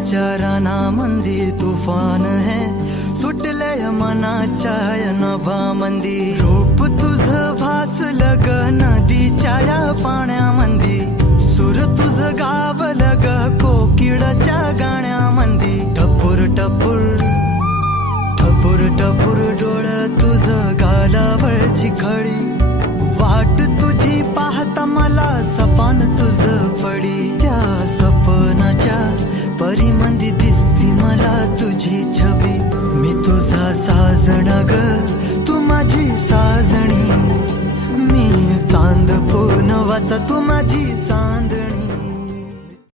प्रेमाच्या रानामंदी तुफान है सुटलय मनाच्या नभामंदी रूप तुझं भासलं ग नदीच्या या पाण्यामंदी सूर तुझं गावलं ग कोकिळाच्या गाण्यामंदी टपूर टपूर टपूर टपूर डोळं तुझं गालावरची खडी वाट तुझी पाहता मला सपान तुझं पडी त्या सपनाच्या परिमंदी दिसती मला तुझी छबी मी तुझा साजण ग तू माझी साजणी मी चांद पूनवाचा तू माझी